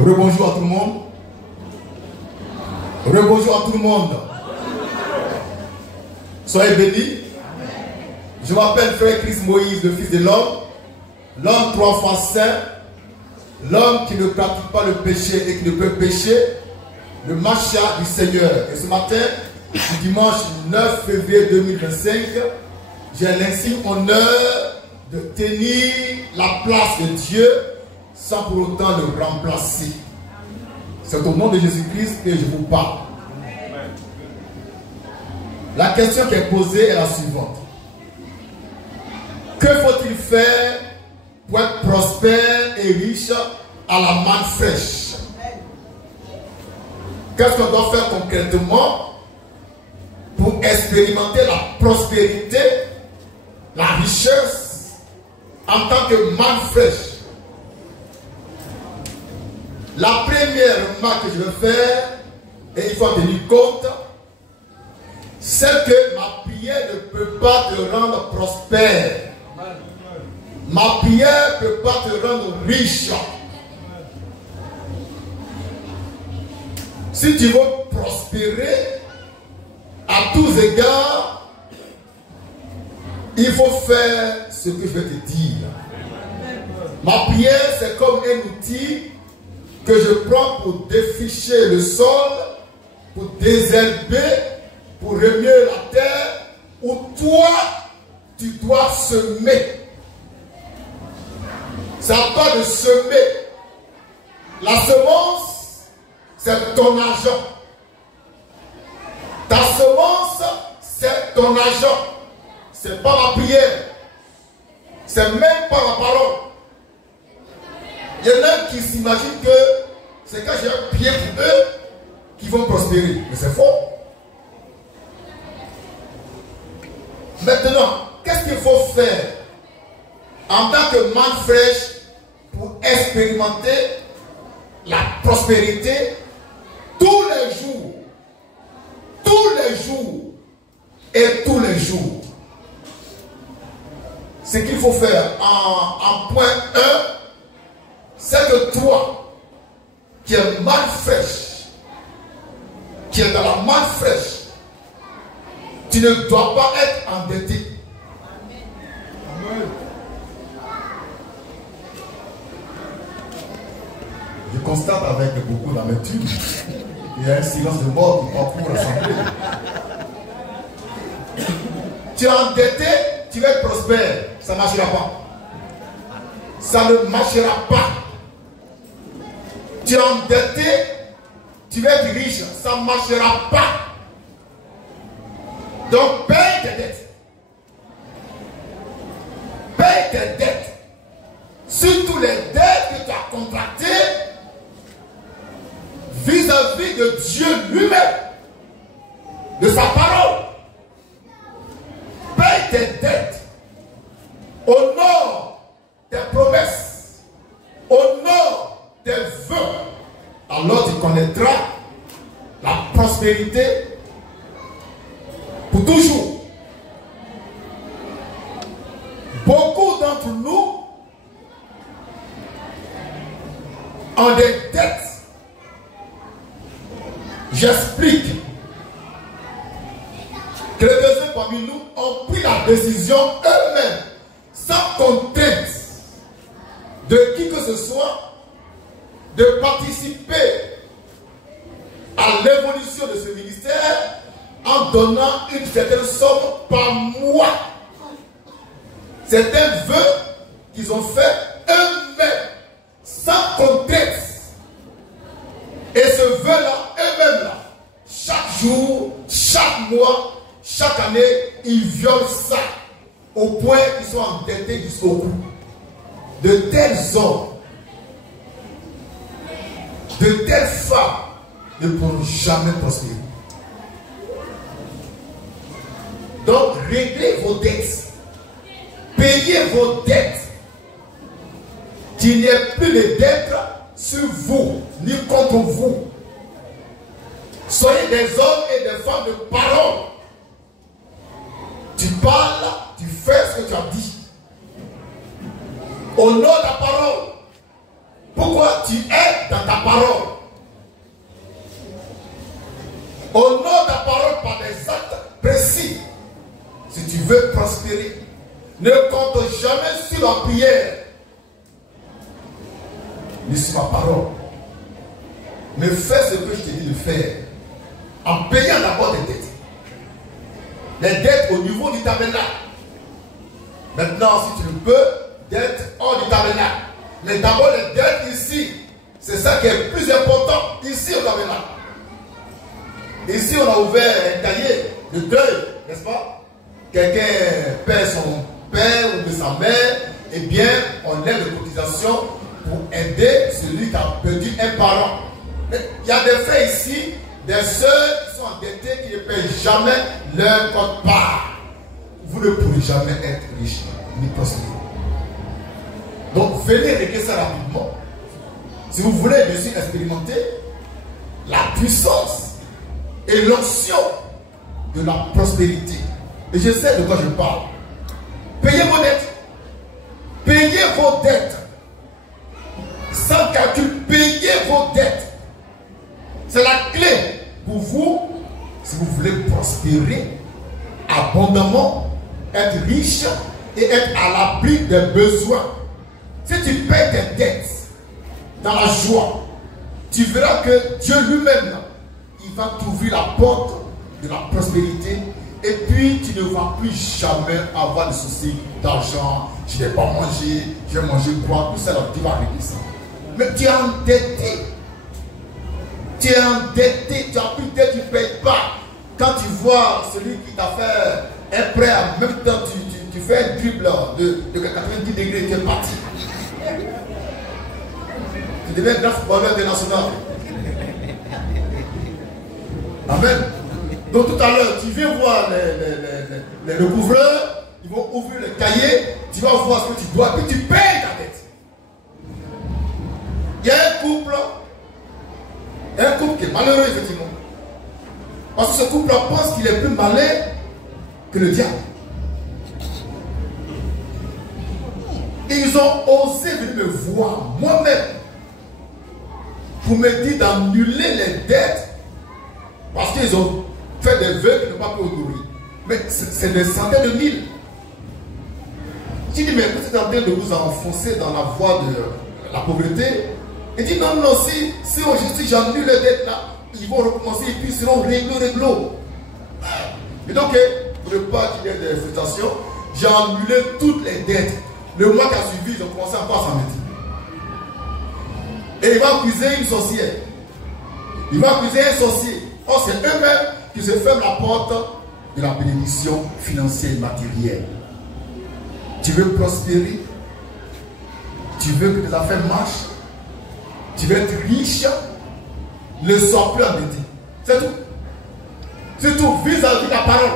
Rebonjour à tout le monde. Rebonjour à tout le monde. Soyez bénis. Je m'appelle Frère Christ Moïse, le Fils de l'homme. L'homme 3 fois saint. L'homme qui ne pratique pas le péché et qui ne peut pécher. Le Macha du Seigneur. Et ce matin, du dimanche 9 février 2025, j'ai l'insigne honneur de tenir la place de Dieu sans pour autant le remplacer. C'est au nom de Jésus-Christ que je vous parle. La question qui est posée est la suivante. Que faut-il faire pour être prospère et riche à la manne fraîche? Qu'est-ce qu'on doit faire concrètement pour expérimenter la prospérité, la richesse en tant que manne fraîche? La première remarque que je veux faire, et il faut en tenir compte, c'est que ma prière ne peut pas te rendre prospère. Ma prière ne peut pas te rendre riche. Si tu veux prospérer, à tous égards, il faut faire ce que je vais te dire. Ma prière, c'est comme un outil que je prends pour défricher le sol, pour désherber, pour remuer la terre, où toi, tu dois semer. Ça n'a pas de semer. La semence, c'est ton argent. Ta semence, c'est ton argent. C'est pas ma prière. C'est même pas ma parole. Il y en a qui s'imaginent que c'est quand j'ai un pied pour eux qu'ils vont prospérer. Mais c'est faux. Maintenant, qu'est-ce qu'il faut faire en tant que manne fraîche pour expérimenter la prospérité tous les jours? Tous les jours et tous les jours. Ce qu'il faut faire en point 1, c'est que toi, qui es manne fraîche, qui es dans la manne fraîche, tu ne dois pas être endetté. Amen. Je constate avec beaucoup d'amertume, il y a un silence de mort qui parcourt l'assemblée. Tu es endetté, tu vas être prospère. Ça ne marchera pas. Ça ne marchera pas. Tu es endetté, tu vas être riche. Ça ne marchera pas. Donc, paye tes dettes. Paye tes dettes. Surtout les dettes que tu as contractées vis-à-vis de Dieu lui-même, de sa parole. Paye tes dettes. Honore tes promesses. Honore tes vœux. Alors tu connaîtras la prospérité pour toujours. Beaucoup d'entre nous ont des dettes. J'explique. Quelques-uns parmi nous ont pris la décision eux-mêmes, sans contrainte de qui que ce soit, de participer à l'évolution de ce ministère en donnant une certaine somme par mois. C'est un vœu qu'ils ont fait eux-mêmes, sans contrainte. Et ce vœu-là, eux-mêmes, là, chaque jour, chaque mois, chaque année, ils violent ça au point qu'ils sont endettés jusqu'au cou. De tels hommes, de telles femmes ne pourront jamais prospérer. Donc, réglez vos dettes. Payez vos dettes. Qu'il n'y ait plus de dettes sur vous, ni contre vous. Soyez des hommes et des femmes de parole. Tu parles, tu fais ce que tu as dit. Honore ta parole. Pourquoi tu es dans ta parole. Honore ta parole par des actes précis. Si tu veux prospérer, ne compte jamais sur la prière, ni sur ma parole. Mais fais ce que je te dis de faire, en payant d'abord tes dettes. Les dettes au niveau du tabernacle. Maintenant, si tu le peux, dettes hors du tabernacle. Mais d'abord les dettes ici. C'est ça qui est le plus important, ici au tabernacle. Ici, on a ouvert un cahier de deuil, n'est-ce pas? Quelqu'un perd son père ou de sa mère, eh bien, on lève les cotisations pour aider celui qui a perdu un parent. Il y a des frères ici, des soeurs qui sont endettés, qui ne payent jamais leur quote-part. Vous ne pourrez jamais être riche ni prospérer. Donc, venez régler ça rapidement. Si vous voulez, bien sûr, expérimenter la puissance et l'onction de la prospérité. Et je sais de quoi je parle. Payez vos dettes. Payez vos dettes. Sans calcul, payez vos dettes. C'est la clé pour vous, si vous voulez prospérer abondamment, être riche et être à l'abri des besoins. Si tu payes tes dettes dans la joie, tu verras que Dieu lui-même, il va t'ouvrir la porte de la prospérité. Et puis tu ne vas plus jamais avoir de soucis d'argent. Je n'ai pas mangé, je vais manger quoi, tout ça, tu vas régler ça. Mais tu es endetté. Tu es endetté, tu as plus de dette, tu ne payes pas. Quand tu vois celui qui t'a fait un prêt, en même temps tu fais un dribble de 90 degrés, tu es parti. Tu deviens grand footballeur international. Amen. Donc tout à l'heure, tu viens voir les recouvreurs, ils vont ouvrir le cahier, tu vas voir ce que tu dois, puis tu payes ta dette. Il y a un couple qui est malheureux, effectivement. Parce que ce couple pense qu'il est plus malin que le diable. Et ils ont osé venir me voir, moi-même, pour me dire d'annuler les dettes, parce qu'ils ont fait des vœux qui n'ont pas pu honorer. Mais c'est des centaines de mille. Tu dis, mais vous êtes en train de vous enfoncer dans la voie de la pauvreté. Il dit, non, non, si aujourd'hui j'annule les dettes là, ils vont recommencer et puis ils seront réglo. Et donc, pour ne pas qu'il y ait des frustrations, j'ai annulé toutes les dettes. Le mois qui a suivi, ils ont commencé encore à s'en mettre. Et il va accuser une sorcière. Il va accuser un sorcier. Or, c'est eux-mêmes qui se ferment la porte de la bénédiction financière et matérielle. Tu veux prospérer? Tu veux que tes affaires marchent? Tu veux être riche? Ne sois plus endetté. C'est tout. C'est tout. Vis-à-vis de la parole.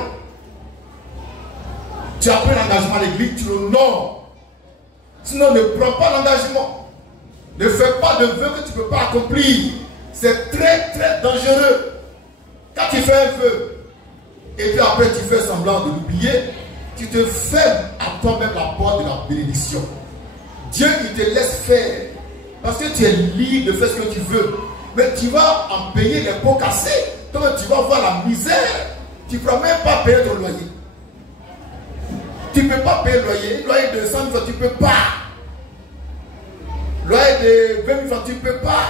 Tu as pris l'engagement à l'église, tu l'honores. Sinon, ne prends pas l'engagement. Ne fais pas de vœux que tu ne peux pas accomplir. C'est très, très dangereux. Quand tu fais un vœu, et puis après tu fais semblant de l'oublier, tu te fermes à toi-même la porte de la bénédiction. Dieu, il te laisse faire. Parce que tu es libre de faire ce que tu veux. Mais tu vas en payer les pots cassés. Donc tu vas voir la misère. Tu ne pourras même pas payer ton loyer. Tu ne peux pas payer le loyer. Un loyer de 100 000 francs, tu ne peux pas. Loyer de 20 000 francs, tu ne peux pas.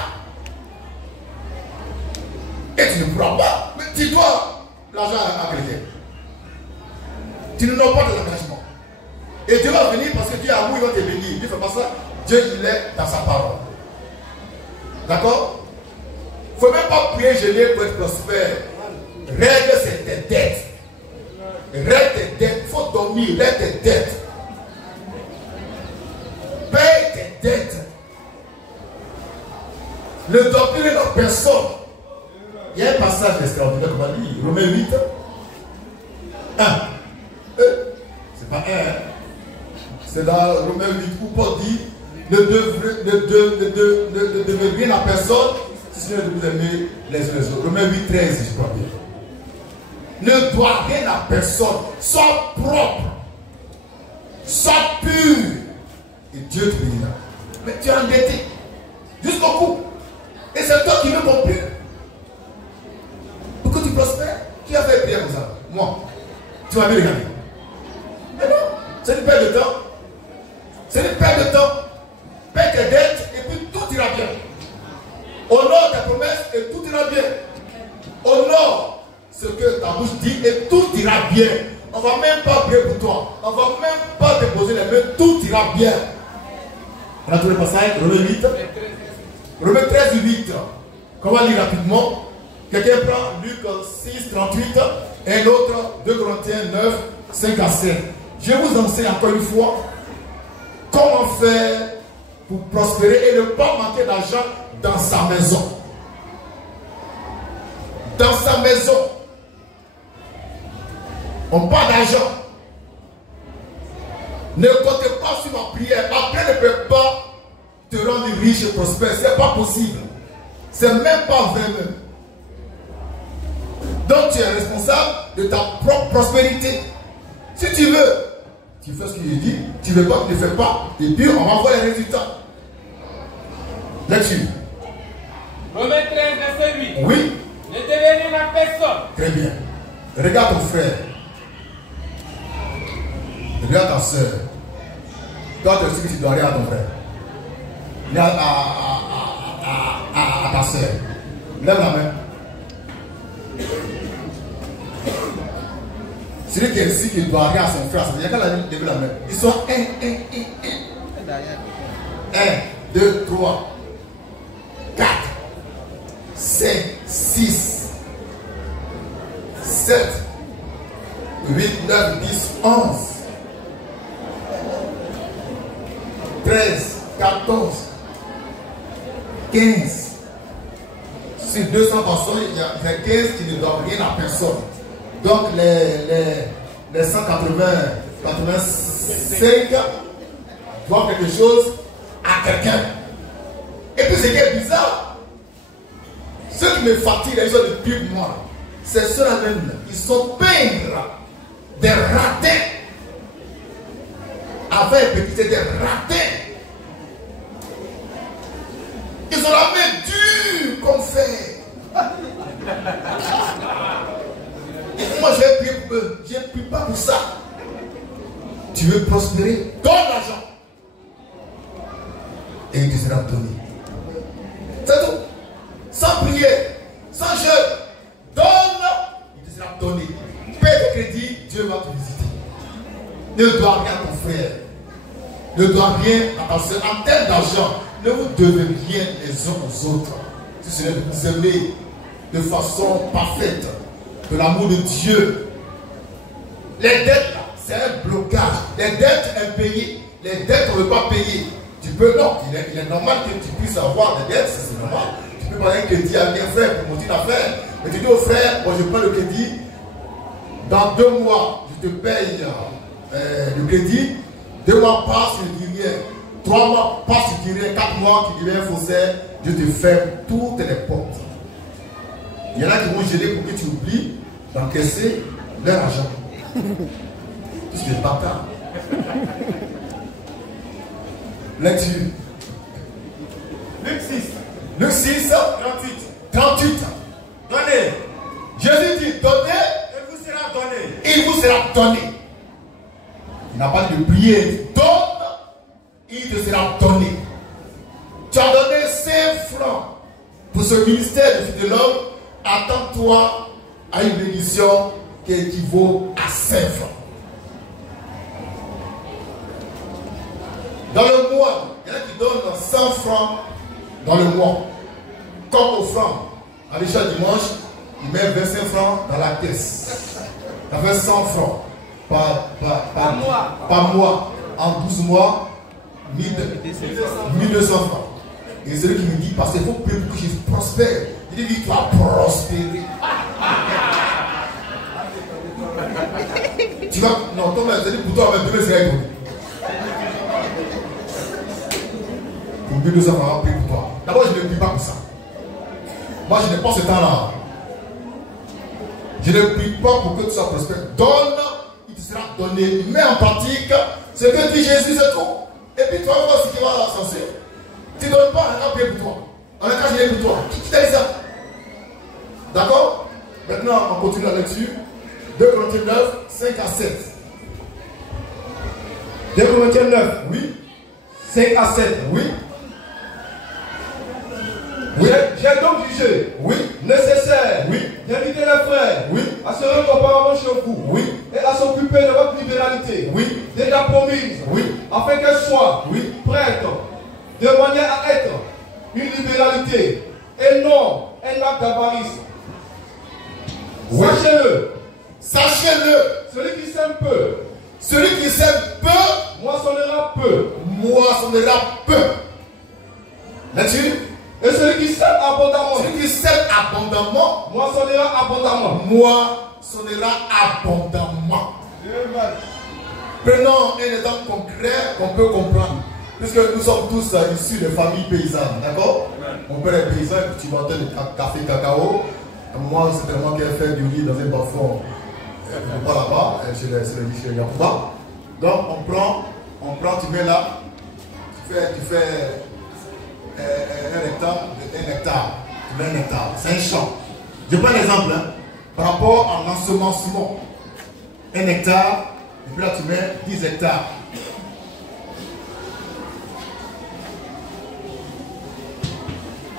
Et tu ne pourras pas. Mais tu dois l'argent à quelqu'un. Tu ne n'as pas de l'engagement. Et Dieu va venir parce que Dieu a amour, il va te bénir. Il ne fait pas ça. Dieu, il est dans sa parole. D'accord? Il ne faut même pas prier gelé pour être prospère. Règle tes dettes. Règle tes dettes. Il faut dormir. Règle tes dettes. Paye tes dettes. Ne dormir dans personne. Il y a un passage extraordinaire qu'on va lire. Romains 8. 1. C'est pas 1. C'est dans Romains 8 où Paul dit ne devez rien à personne si ce n'est de vous aimer les uns les autres. Romains 8, 13, je crois bien. Ne dois rien à personne. Sois propre. Sois pur. Et Dieu te bénira. Mais tu es endetté. Jusqu'au bout. Tu vas bien regarder. Mais non, c'est une perte de temps. C'est une perte de temps. Paie tes dettes et puis tout ira bien. Honore tes promesses et tout ira bien. Honore ce que ta bouche dit et tout ira bien. On ne va même pas prier pour toi. On ne va même pas te poser les mains. Tout ira bien. On a trouvé le passage, Romains 8. Romains 13, 8. Comment lire rapidement? Quelqu'un prend Luc 6, 38 et l'autre 2 Corinthiens 9, 5 à 7. Je vous enseigne encore une fois comment faire pour prospérer et ne pas manquer d'argent dans sa maison. Dans sa maison. On parle d'argent. Ne comptez pas sur ma prière. Après ne peut pas te rendre riche et prospère. Ce n'est pas possible. C'est même pas vrai même. Donc tu es responsable de ta propre prospérité. Si tu veux, tu fais ce qu'il dit. Tu ne veux pas, tu ne fais pas. Et puis on va voir les résultats. Lecture. Romains 13, verset 8. Oui. Ne devenez à personne. Très bien. Regarde ton frère. Regarde ta soeur. Toi, tu sais que tu dois rien à ton frère. Regarde à ta soeur. Lève la main. Celui qui est ici, qui doit rien à son frère, il y a qu'à lever la main. Ils sont 1, 2, 3, 4, 5, 6, 7, 8, 9, 10, 11, 13, 14, 15. Sur 200 personnes, il y a 15 qui ne doivent rien à personne. Donc les 185 doivent quelque chose à quelqu'un. Et puis ce qui est bizarre, ceux qui me fatiguent, les gens de plus moi, c'est ceux-là même, ils sont peindre des ratins. Avec petit, des ratins. Ils ont la main dure comme fer. Moi, je vais prier pour eux. Je ne prie pas pour ça. Tu veux prospérer? Donne l'argent. Et il te sera donné. C'est tout. Sans prier, sans jeûne. Donne, il te sera donné. Paie tes crédits, Dieu va te visiter. Ne dois rien à ton frère. Ne dois rien à ta soeur. En termes d'argent, ne vous devez rien les uns aux autres. Si ce n'est de vous aimer de façon parfaite. De l'amour de Dieu. Les dettes là, c'est un blocage. Les dettes impayées. Les dettes qu'on ne veut pas payer. Tu peux, non, il est normal que tu puisses avoir des dettes, c'est normal. Tu peux prendre un crédit à un frère pour monter une affaire. Mais tu dis au frère, moi je prends le crédit. Dans 2 mois, je te paye le crédit. 2 mois passent, je ne dis rien. 3 mois passent, je ne dis rien. 4 mois, tu dis rien, faussaire. Je te ferme toutes les portes. Il y en a qui vont gêner pour que tu oublies d'encaisser leur argent. Parce que les bâtards. Lecture. Luc 6. Luc 6, 38. Donnez. Jésus dit, donnez, Et vous sera donné. il vous sera donné. Il n'a pas dit de prier. Donne, il te sera donné. Tu as donné 5 francs pour ce ministère de l'homme. Attends-toi à une bénédiction qui équivaut à 5 francs. Dans le mois, il y en a qui donnent 100 francs dans le mois. Comme offrande. À l'échelle dimanche, il met 25 francs dans la caisse. Ça fait 100 francs par mois. En 12 mois, 1200 francs. Et celui qui me dit, parce qu'il faut prier pour que je prospère. Il dit, tu vas prospérer. Tu vas, non, toi, c'est pour toi, mais demain, c'est avec toi. Pour 1200 francs, on va prier pour toi. D'abord, je ne prie pas pour ça. Moi, je n'ai pas ce temps-là. Je ne prie pas pour que tu sois prospère. Donne, il te sera donné. Mets en pratique ce que dit Jésus, c'est tout. Et puis, tu vas voir ce qui va s'en. Tu ne donnes pas, on a prié pour toi. On a caché pour toi. Qui t'a dit ça? D'accord? Maintenant, on continue la lecture. 2 Corinthiens 9, 5 à 7. 2 Corinthiens 9. Oui. 5 à 7. Oui. J'ai donc jugé Oui. nécessaire Oui. d'inviter les frères Oui. à se rendre auparavant chez vous Oui. et à s'occuper de votre libéralité Oui. déjà promise, Oui. afin qu'elle soit Oui. prête de manière à être une libéralité et non un acte d'avarice. Oui. Sachez-le, Sachez-le. celui qui sème peu Celui qui sème peu, moissonnera peu. moissonnera peu. Là-dessus, Et celui qui sème abondamment celui qui sème abondamment, moissonnera abondamment. moissonnera abondamment. Prenons un exemple concret qu'on peut comprendre. Puisque nous sommes tous issus de familles paysannes, d'accord? Mon père est paysan, cultivateur de café cacao. Moi, c'est moi qui ai fait du riz dans un bas-fond. Pas là-bas, chez les Yakuba. Donc, on prend, tu mets là, tu fais un hectare, tu mets un hectare, c'est un champ. Je prends l'exemple, hein, par rapport à l'ensemencement. Un hectare, et puis là tu mets 10 hectares.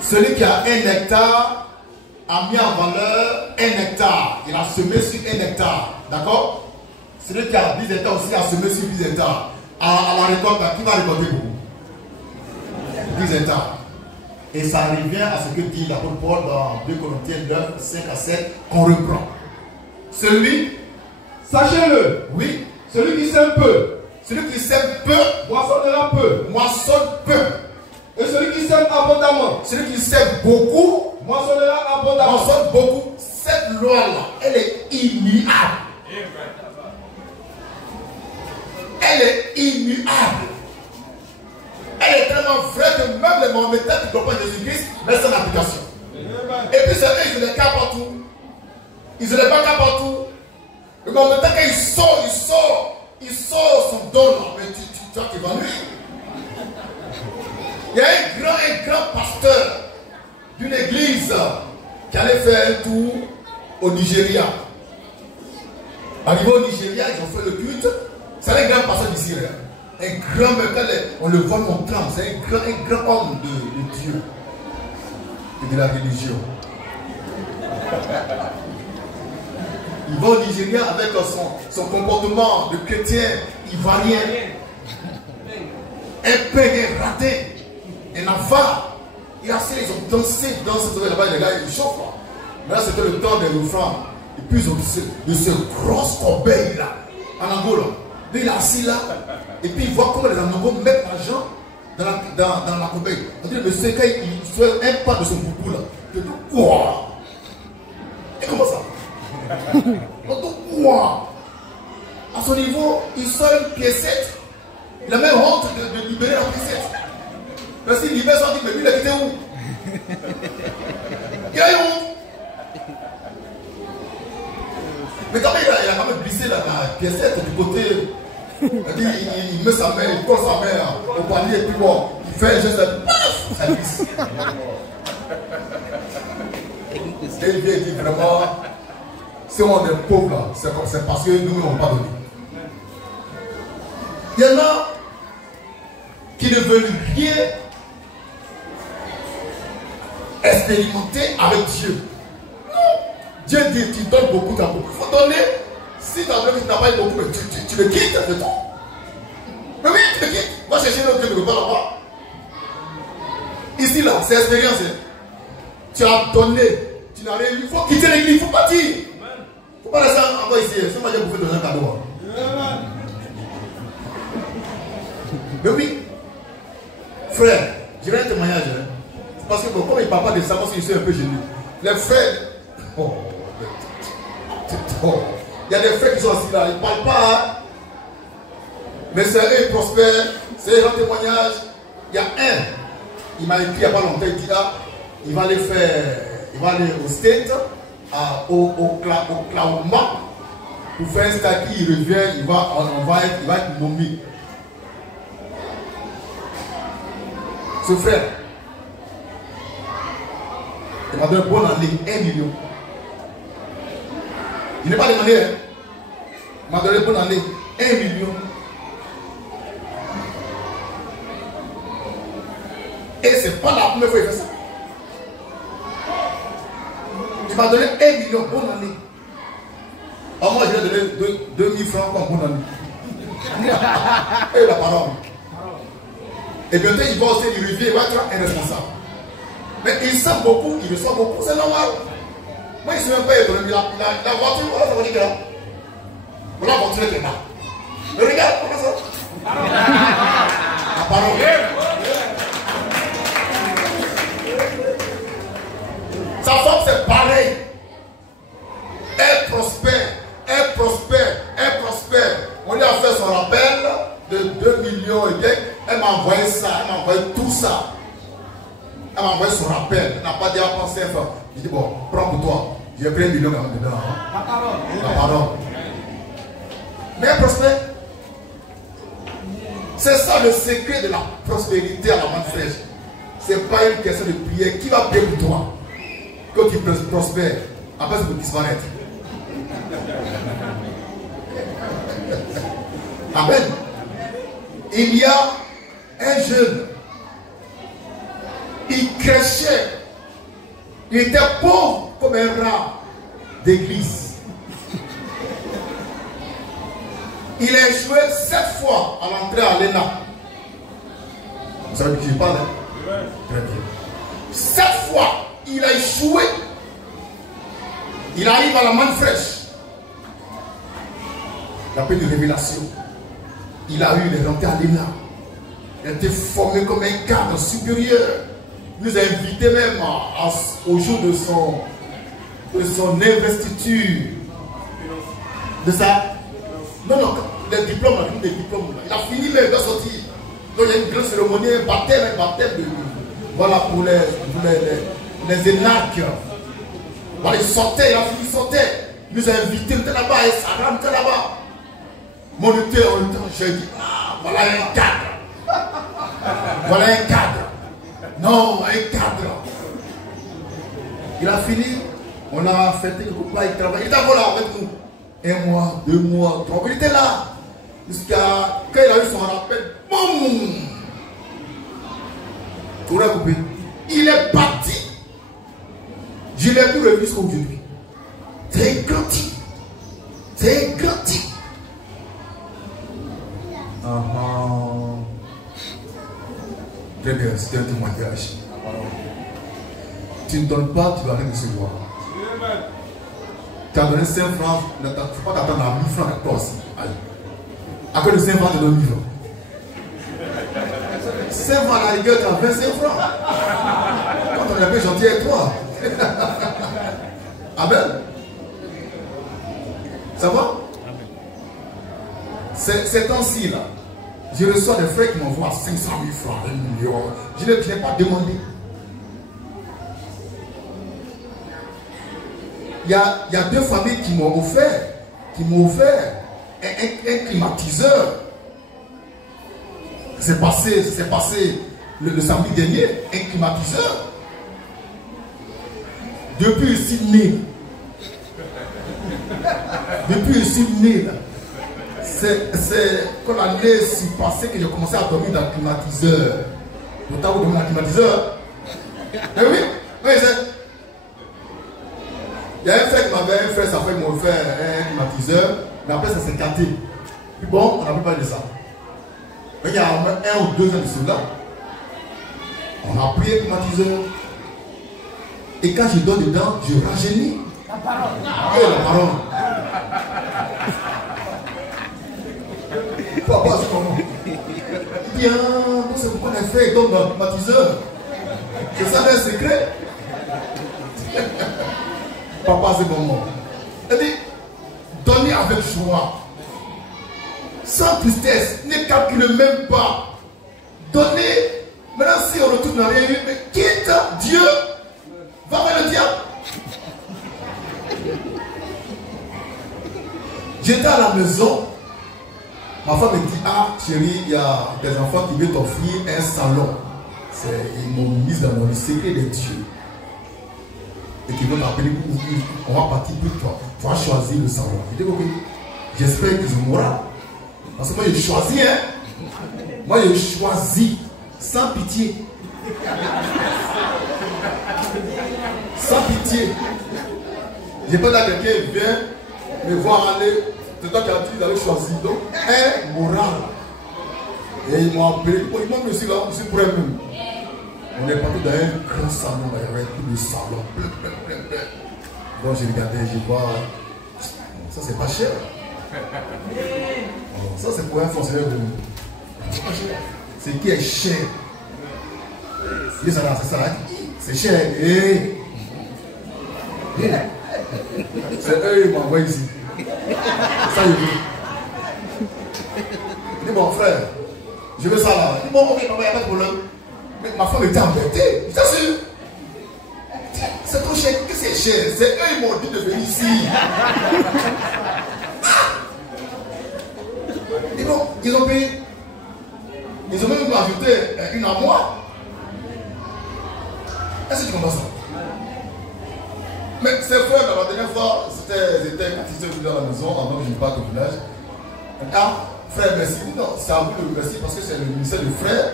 Celui qui a 1 hectare a mis en valeur 1 hectare. Il a semé sur 1 hectare. D'accord? Celui qui a 10 hectares aussi a semé sur 10 hectares. À la récolte, qui va récolter beaucoup? 10 hectares. Et ça revient à ce que dit l'apôtre Paul dans 2 Corinthiens 9, 5 à 7, qu'on reprend. Celui, Sachez-le, oui, celui qui sème peu celui qui sème peu, moissonnera peu. moissonne peu. Et celui qui sème abondamment Celui qui sème beaucoup, moissonnera abondamment. moissonne beaucoup. Cette loi-là, elle est immuable. Elle est immuable. Elle est tellement vraie que même les Mahométains qui comprennent Jésus-Christ mettent ça en application. Et puis c'est eux, ils ont les cas partout. Ils ont les bacs partout. Le Mahométain, quand il sort son don là, mais tu vas t'évanouir. Il y a un grand pasteur d'une église qui allait faire un tour au Nigeria. Arrivé au Nigeria, ils ont fait le culte. C'est un grand pasteur d'ici. Un grand, on le voit montrant, c'est un grand homme de Dieu et de la religion. Il va au Nigeria avec son comportement de chrétien ivoirien. Un païen raté, un avare. Et assez, ils ont dansé dans cette là-bas, les gars, ils chauffent. Mais là, c'était le temps des refrains. Et puis, ils ont de ce gros corbeil là, en Angola. Puis, il est assis là. Et puis, il voit comment les Angolais mettent l'argent dans la corbeille. On dit, monsieur, quand il fait un pas de son boubou là, il dit, quoi? Et comment ça? On dit, quoi? À son niveau, il sort une piécette. Il a même honte de libérer la piécette. Parce qu'il libère son dit, mais lui, il a quitté où? Il a eu honte. Mais quand même, il a quand même glissé la piécette du côté. Il met sa main, il colle sa main au panier, et puis bon, il fait un geste, paf, ça glisse. Et il vient et dit vraiment, si on est pauvre là, c'est parce que nous n'avons pas donné. Il y en a qui ne veulent rien expérimenter avec Dieu. Non. Dieu dit, tu donnes beaucoup, tu as beaucoup. Il faut donner. Si tu as donné, tu n'as pas eu beaucoup, mais tu le quittes de toi. Mais oui, tu le quittes. Va chercher l'autre Dieu ne veut pas l'avoir. Ici, là, c'est expérience. Tu as donné, tu n'as rien eu. Il faut quitter l'église, il faut partir. Il ne faut pas rester encore ici. C'est moi qui ai bouffé dans un cadeau. Mais oui, frère, je vais un témoignage. Parce que bon, comme il ne parle pas de ça, moi, je suis un peu gêné. Les frères, il y a des frères qui sont assis là, ils ne parlent pas. Hein? Mais c'est eux, ils prospèrent. C'est un témoignage. Il y a un, il m'a écrit il n'y a pas longtemps, il dit là, il va aller au State, au Oklahoma, pour faire un stade qui revient, il va être nommé. Ce frère, il m'a donné une bonne année, 1 million. Il n'est pas demandé, hein? m'a donné bonne année 1 million. Et c'est pas la première fois qu'il fait ça. Il m'a donné 1 million, bonne année. Alors moi, je lui ai donné 2000 francs comme bonne année. Et la parole. Et bientôt, il va aussi du rivière, il va être irresponsable. Mais il sent beaucoup, il reçoit beaucoup, c'est normal. Moi, il ne sait même pas étonné. La voiture, voilà, ça va dire que là. Voilà la voiture qui est là. Mais regarde, comment ça? La parole. Sa femme, c'est pareil. Elle prospère, elle prospère, elle prospère. On lui a fait son rappel de 2 millions et quelques. Elle m'a envoyé ça, elle m'a envoyé tout ça. Elle m'a envoyé son rappel. Elle n'a pas dit à penser. Je dis, bon, prends pour toi. J'ai pris 1 million dedans. Hein. La parole. Mais elle prospère. C'est ça le secret de la prospérité à la main fraîche. Ce n'est pas une question de prière. Qui va prier pour toi? Quand tu prospères, après ça peut disparaître. Amen. Il y a un jeune. Il crachait. Il était pauvre comme un rat d'église. Il a échoué 7 fois à l'entrée à l'ENA. Vous savez de qui je parle, hein? Très bien. 7 fois, il a échoué. Il arrive à la manne fraîche. Il a pris une révélation. Il a eu les rentrées à l'ENA. Il a été formé comme un cadre supérieur. Il nous a invités même au jour de son investiture. De ça. Non, les diplômes, les diplômes. Il a fini, mais il doit sortir. Donc il y a une grande cérémonie, un baptême de. Voilà pour les énarques. Voilà, il sortait, il a fini, il sortait. Il nous a invités, il était là-bas, et Sarah était là-bas. Mon était, j'ai dit, voilà un cadre. Voilà un cadre. Non, un cadre. Il a fini, on a fêté que papa il travaille. Il était là avec nous. 1 mois, 2 mois, 3 mois. Il était là. Jusqu'à quand il a eu son rappel, boum! Tout a coupé. Il est parti. Je l'ai plus revu jusqu'à aujourd'hui. C'est un grand type. C'est un grand type. Très bien, c'était un témoignage. Tu ne donnes pas, tu vas rien recevoir. Tu as donné 5 francs, il ne faut pas t'attendre à 1000 francs avec toi aussi. Après le 5 francs, tu donnes 1000 francs. 5 francs à la rigueur, tu as 25 francs. Quand on est un peu gentil avec toi. Amen. Ça va? Ces temps-ci là, je reçois des frères qui m'envoient 500 000 francs, 1 million. Je n'ai pas demandé. Il y a 2 familles qui m'ont offert un climatiseur. C'est passé le samedi dernier, un climatiseur. Depuis Sydney. C'est quand l'année s'est passée que j'ai commencé à dormir dans le climatiseur. Vous avez dormi dans le climatiseur? Eh oui, c'est. Il y a un frère qui m'avait un frère, sa frère m'a offert un climatiseur, mais après ça s'est éclaté. Puis bon, on n'a plus parlé de ça. Mais il y a 1 ou 2 ans de cela, on a pris un climatiseur. Et quand je dors dedans, je rajeunis. La parole. Oui, la parole. Papa, c'est comment? Bien, c'est pourquoi on a fait donc dans le climatiseur. C'est ça le secret. Papa, c'est comment? Il dit, donnez avec joie. Sans tristesse, ne calculez même pas. Donnez. Maintenant, si on retourne à rien, mais quitte Dieu. Va vers le diable. J'étais à la maison. Ma femme me dit, chérie, il y a des enfants qui veulent t'offrir un salon. Ils m'ont mis dans le secret des dieux. Et qui vont m'appeler, on va partir pour toi. Tu vas choisir le salon. Je dis, ok. J'espère qu'ils ont moral. Parce que moi, j'ai choisi, hein. Moi, j'ai choisi sans pitié. Sans pitié. J'ai pas dit quelqu'un vient me voir aller. C'est toi qui as dit qu'ils avaient choisi. Donc, un moral. Et ils m'ont appelé. Ils m'ont dit là, je suis pour eux-mêmes. On est parti dans un grand salon, il y avait tout le salon, plein. Donc j'ai regardé, je vois, ça c'est pas cher. Ça c'est pour un fonctionnaire de nous. C'est pas cher. C'est qui est cher. C'est ça, c'est cher. C'est eux qui m'envoient ici. Ça je veux. Il dit mon frère, je veux ça là. Il dit bon, ok, il n'y a pas de problème. Mais ma femme était embêtée. Je t'assure. C'est trop cher. Qu'est-ce que c'est cher? C'est eux qui m'ont dit de venir ici. Et bon, ils ont payé. Ils ont même ajouté une à moi. Est-ce que tu comprends ça? Mais ces frères, la dernière fois, ils étaient baptisés dans la maison avant que je ne parte au village. Ah, frère, merci. Non, c'est à vous le merci parce que c'est le ministère de frères.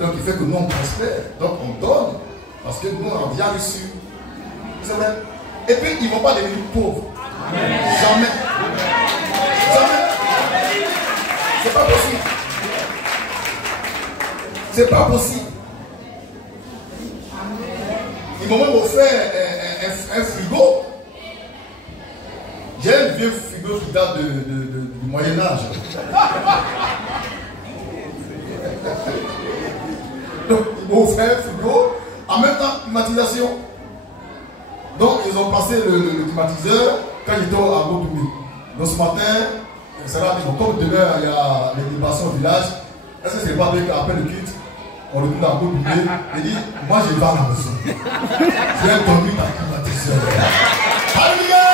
Donc il fait que nous on prospère. Donc on donne. Parce que nous on a bien reçu. C'est vrai. Et puis ils ne vont pas devenir pauvres. Jamais. Jamais. C'est pas possible. C'est pas possible. Ils m'ont même offert un frigo. J'ai un vieux frigo qui date du Moyen-Âge. Donc, ils m'ont offert un frigo, en même temps, climatisation. Donc, ils ont passé le climatiseur quand j'étais à Godoumi. Donc, ce matin, ça va dire, comme demain, il y a les débassons au village, est-ce que c'est pas bien qu'après le culte, on retourne à Godoumi et dit, moi, je vais à la maison. Je vais dormir dans le climatiseur. Alléluia!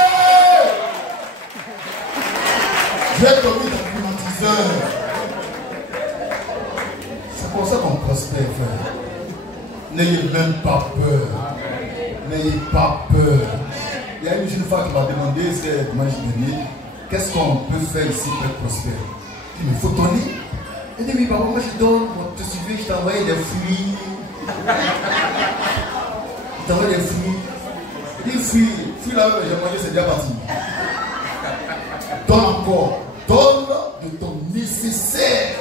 Je vais dormir dans le climatiseur. C'est pour ça qu'on prospère, frère. N'ayez même pas peur. N'ayez pas peur. Il y a une jeune femme qui m'a demandé, c'est dimanche dernier, qu'est-ce qu'on peut faire ici pour prospérer? Il me faut donner. Elle dit, oui, papa, moi je donne. Tu suivais, je t'ai envoyé des fruits. Je t'ai envoyé des fruits. Il dit, fruits là, j'ai mangé, c'est déjà parti. Donne encore. Donne de ton nécessaire.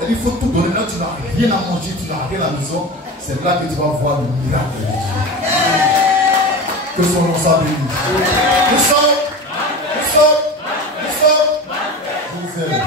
Elle dit, il faut tout donner. Là, tu n'as rien à manger, tu n'as rien à la maison. C'est là que tu vas voir le miracle de Dieu. Que son nom soit béni. Nous sommes. Je vous aime.